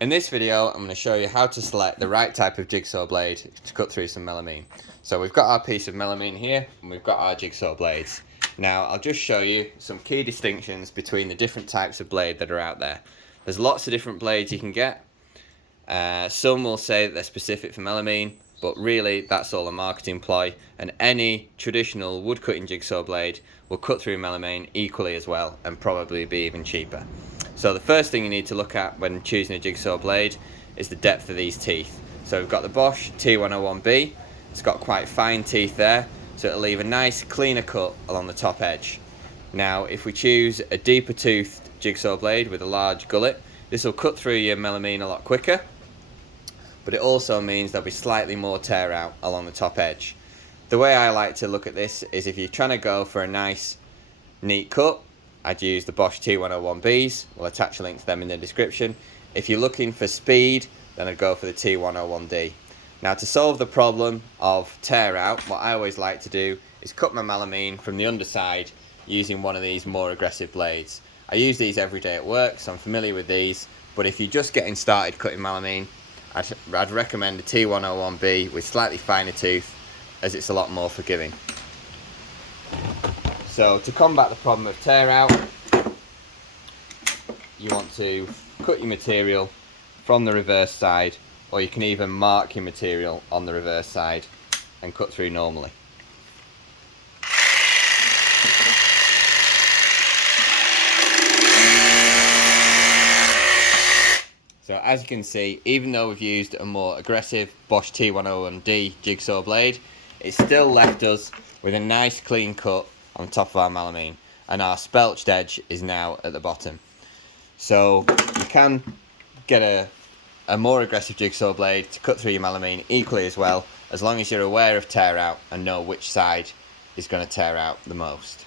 In this video, I'm going to show you how to select the right type of jigsaw blade to cut through some melamine. So we've got our piece of melamine here, and we've got our jigsaw blades. Now I'll just show you some key distinctions between the different types of blade that are out there. There's lots of different blades you can get. Some will say that they're specific for melamine, but really that's all a marketing ploy, and any traditional wood cutting jigsaw blade will cut through melamine equally as well, and probably be even cheaper. So the first thing you need to look at when choosing a jigsaw blade is the depth of these teeth. So we've got the Bosch T101B. It's got quite fine teeth there, so it'll leave a nice cleaner cut along the top edge. Now if we choose a deeper toothed jigsaw blade with a large gullet, this will cut through your melamine a lot quicker, but it also means there'll be slightly more tear out along the top edge. The way I like to look at this is if you're trying to go for a nice neat cut, I'd use the Bosch T101Bs. We'll attach a link to them in the description. If you're looking for speed, then I'd go for the T101D. Now to solve the problem of tear out, what I always like to do is cut my melamine from the underside using one of these more aggressive blades. I use these every day at work, so I'm familiar with these, but if you're just getting started cutting melamine, I'd recommend a T101B with slightly finer tooth, as it's a lot more forgiving. So to combat the problem of tear out, you want to cut your material from the reverse side, or you can even mark your material on the reverse side and cut through normally. So as you can see, even though we've used a more aggressive Bosch T101D jigsaw blade, it's still left us with a nice clean cut on top of our melamine, and our spelched edge is now at the bottom. So you can get a more aggressive jigsaw blade to cut through your melamine equally as well, as long as you're aware of tear out and know which side is going to tear out the most.